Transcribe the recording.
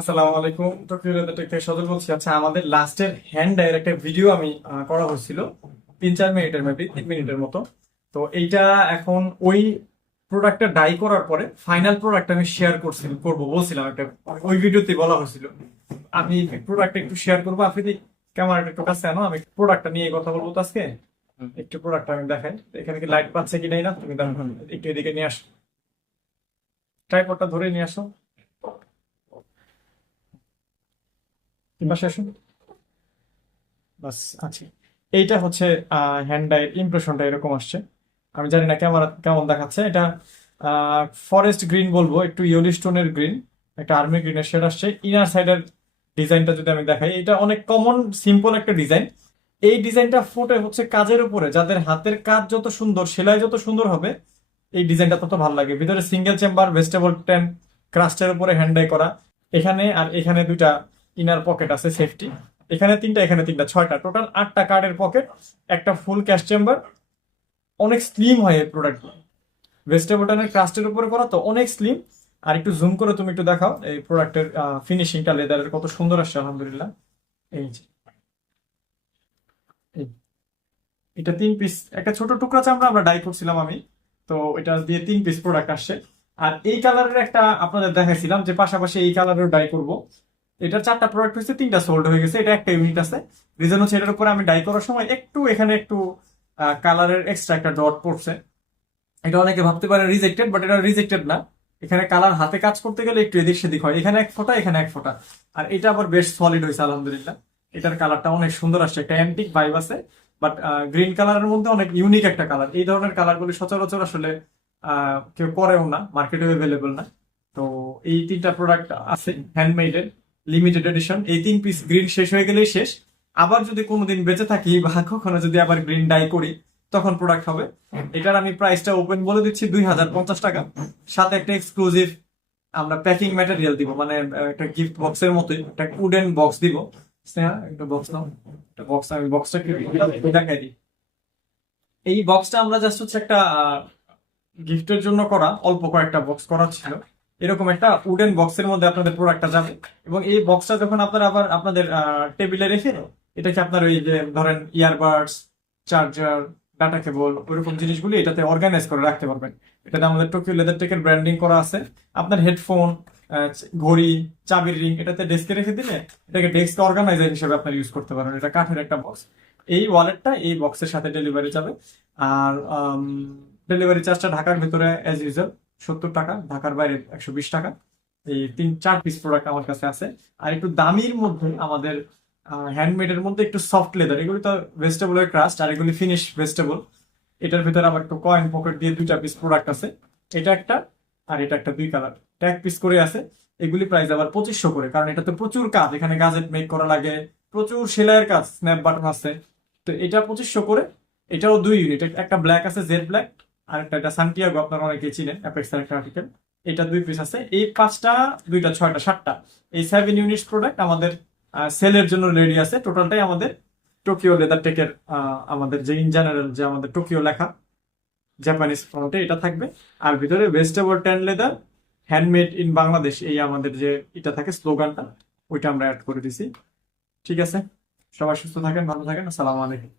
আসসালামু আলাইকুম। Tokyo leather take থেকে সজল বলছি। আচ্ছা, আমাদের লাস্টের হ্যান্ড ডায়ের একটা ভিডিও আমি করা হয়েছিল 3-4 মিনিটের, মেবি 3 মিনিটের মতো। তো এইটা এখন ওই প্রোডাক্টটা ডাই করার পরে ফাইনাল প্রোডাক্ট আমি শেয়ার করবো বলছিলাম একটা, ওই ভিডিওতে বলা হয়েছিল। আমি প্রোডাক্ট একটু শেয়ার করবো। আপনি কি ক্যামেরাটা একটু কাছে আনো, আমি প্রোডাক্টটা নিয়ে কথা বলবো তো আজকে। একটু প্রোডাক্টটা আমি দেখাই। এখানে কি লাইট পাচ্ছে কি নাই না, তুমি দেখো। একটু এদিকে নিয়ে আসো, ট্রাইপডটা ধরে নিয়ে আসো কিংবা শেষ। বাস আছে। এইটা হচ্ছে হ্যান্ড ডাইর ইমপ্রেশনটা এরকম আসছে। আমি জানি না ক্যামেরা কেমন দেখাচ্ছে। এটা ফরেস্ট গ্রিন বলবো, একটু ইয়েলো স্টোনের গ্রিন, একটা আর্মি গ্রিনের শেড আসছে। ইনার সাইডের ডিজাইনটা যদি আমি দেখাই, এটা অনেক কমন সিম্পল একটা ডিজাইন। এই ডিজাইনটা ফুটে হচ্ছে কাজের উপরে, যাদের হাতের কাজ যত সুন্দর, সেলাই যত সুন্দর হবে, এই ডিজাইনটা তত ভালো লাগে। ভিতরে সিঙ্গেল চেম্বার ভেজিটেবল টেন ক্রাস্টের উপরে হ্যান্ড ডাই করা। এখানে আর এখানে দুইটা ইনার পকেট আছে সেফটি। এখানে তিনটা, এখানে তিনটা, ছয়টা, টোটাল 8টা কার্ডের পকেট, একটা ফুল ক্যাশ চেম্বার। অনেক স্লিম হয় এই প্রোডাক্ট। ভেজিটেবল টেনের ক্রাস্টের উপরে করা তো অনেক স্লিম। আর একটু জুম করে তুমি একটু দেখাও এই প্রোডাক্টের ফিনিশিংটা, লেদারের কত সুন্দর আসছে আলহামদুলিল্লাহ। এই যে এই- এটা 3 পিস, একটা ছোট টুকরা চামড়া আমরা ডাই করছিলাম আমি। তো এটা দিয়ে 3 পিস প্রোডাক্ট আসছে। আর এই কালারের একটা আপনাদের দেখাইছিলাম যে পাশাপাশি এই কালারের ডাই করব। এটার 4টা প্রোডাক্ট হয়েছে, 3টা সোল্ড হয়ে গেছে, এটা একটা ইউনিট আছে। রিজন হচ্ছে এটার উপরে আমি ডাই করার সময় একটু এখানে একটু কালারের এক্সট্রা একটা ডট পড়ছে। এটা অনেকে ভাবতে পারে রিজেক্টেড, বাট এটা রিজেক্টেড না। এখানে কালার হাতে কাজ করতে গেলে একটু এদিক সেদিক হয়, এখানে 1 ফোঁটা এখানে 1 ফোঁটা। আর এটা আবার বেশ সলিড হয়েছে আলহামদুলিল্লাহ। এটার কালারটা অনেক সুন্দর আসছে, একটা অ্যান্টিক ভাইব আছে। বাট গ্রিন কালারের মধ্যে অনেক ইউনিক একটা কালার। এই ধরনের কালারগুলি সচরাচর আসলে কেউ করেও না, মার্কেটে অ্যাভেলেবল না। তো এই 3টা প্রোডাক্ট আছে হ্যান্ডমেডের, লিমিটেড এডিশন। এই 3 পিস গ্রিন শেষ হয়ে গেলেই শেষ। আবার যদি কোনোদিন বেঁচে থাকি বা কখনো যদি আবার গ্রিন ডাই করি, তখন প্রোডাক্ট হবে। এটার আমি প্রাইসটা ওপেন বলে দিচ্ছি 2050 টাকা। সাথে একটা এক্সক্লুসিভ আমরা প্যাকিং ম্যাটেরিয়াল দিব, মানে একটা গিফট বক্সের মতোই একটা উডেন বক্স দিব। স্নেহা, একটা বক্স নাও। একটা বক্স, আমি বক্সটা দেখাই দিই। এই বক্সটা আমরা জাস্ট হচ্ছে একটা গিফটের জন্য করা, অল্প কয়েকটা বক্স করা ছিল। এরকম একটা উডেন বক্সের মধ্যে আপনাদের প্রোডাক্টটা যাবে। এবং এই বক্সটা যখন আপনারা আবার আপনাদের টেবিলে রেখে, এটাকে আপনার ওই যে ধরেন ইয়ারবাডস, চার্জার, ডাটা কেবল, ওইরকম জিনিসগুলি এটাতে অর্গানাইজ করে রাখতে পারবেন। এটাতে আমাদের টোকিও লেদার টেকের ব্র্যান্ডিং করা আছে। আপনার হেডফোন, ঘড়ি, চাবির রিং এটাতে ডেস্কে রেখে দিলে এটাকে ডেস্ক অর্গানাইজার হিসেবে আপনার ইউজ করতে পারেন। এটা কাঠের একটা বক্স। এই ওয়ালেটটা এই বক্সের সাথে ডেলিভারি যাবে। আর ডেলিভারি চার্জটা ঢাকার ভিতরে অ্যাজ ইউজুয়াল 70 টাকা, ঢাকার বাইরে 120 টাকা। এই 3-4 পিস প্রোডাক্ট আমার কাছে আছে। আর একটু দামির মধ্যে আমাদের হ্যান্ডমেডের মধ্যে একটু সফট লেদার, এগুলি তো ভেজিটেবলের ক্রাস্ট, আর এগুলি ফিনিশ ভেজিটেবল। এটার ভিতরে আবার একটু কয়েন পকেট দিয়ে 2টা পিস প্রোডাক্ট আছে। এটা একটা, আর এটা একটা, 2 কালার, 1 পিস করে আছে। এগুলি প্রাইস আবার 2500 করে, কারণ এটা তো প্রচুর কাজ, এখানে গাজেট মেক করা লাগে, প্রচুর সেলাইয়ের কাজ, স্ন্যাপ বাটন আছে। তো এটা 2500 করে। এটাও 2 ইউনিট, একটা ব্ল্যাক আছে, জেড ব্ল্যাক। আর একটা, এটা সান্টিয়াগো, আপনারা অনেকে চিনেন, অ্যাপেক্সের একটা আর্টিকেল। এটা 2 পিস আছে। এই 5টা, 2টা, 6টা, 7টা, এই 7 ইউনিটস প্রোডাক্ট আমাদের সেলের জন্য রেডি আছে। টোটালটাই আমাদের টোকিও লেদার টেকের, আমাদের যে ইন জেনারেল যে আমাদের টোকিও লেখা জাপানিজ ফন্টে এটা থাকবে। আর ভিতরে vegetable tan leather, handmade in Bangladesh, এই আমাদের যে এটা থাকে স্লোগানটা, ওইটা আমরা অ্যাড করে দিছি। ঠিক আছে, সবাই সুস্থ থাকেন, ভালো থাকেন, আসসালামু আলাইকুম।